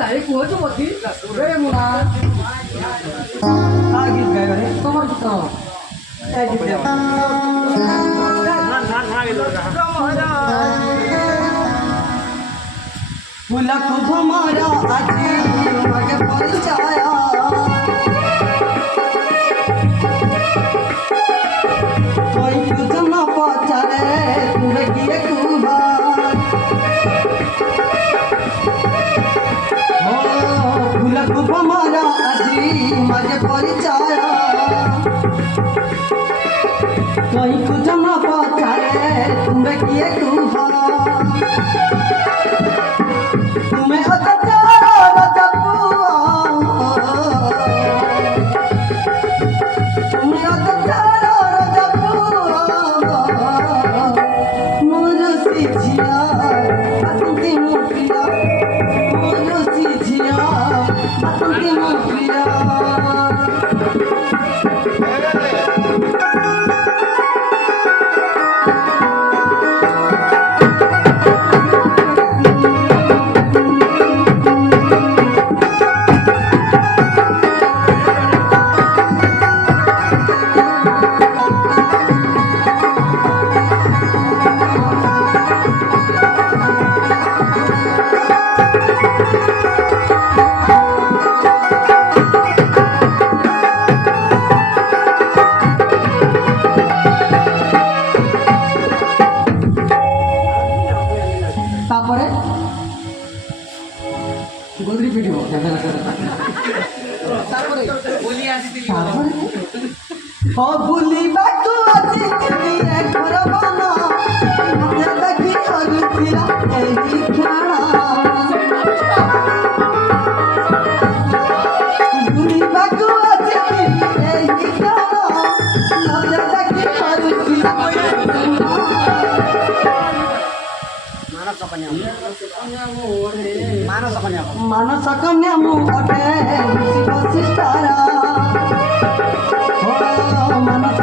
चाहे कुह तो मती रे मुना का गीत गाय रे तोमर गीत काय गीत गाय फूला खूब मारा आजी मगे परिचया कोई कुछ न पचारे तुरे किए कुहार हो फूला खूब मारा आजी मगे परिचया कोई कुछ न पचारे तुरे किए कुहार तुम्हें अत्याचार जपुआ तुम्हें अत्याचार जपुआ मुझसे जिया असंती मुखिया मुझसे जिया असंती मुखिया तापरे गोदरी पिटिब तापरे बोली आसी हो बुली बाटू आसी दिली एक बना मते देखी करुतिला एही खाना बुली बाटू आसी दिली एही खाना मते देखी करुतिला मानस कन्या मुटे शिव सिस्तारा हो मानस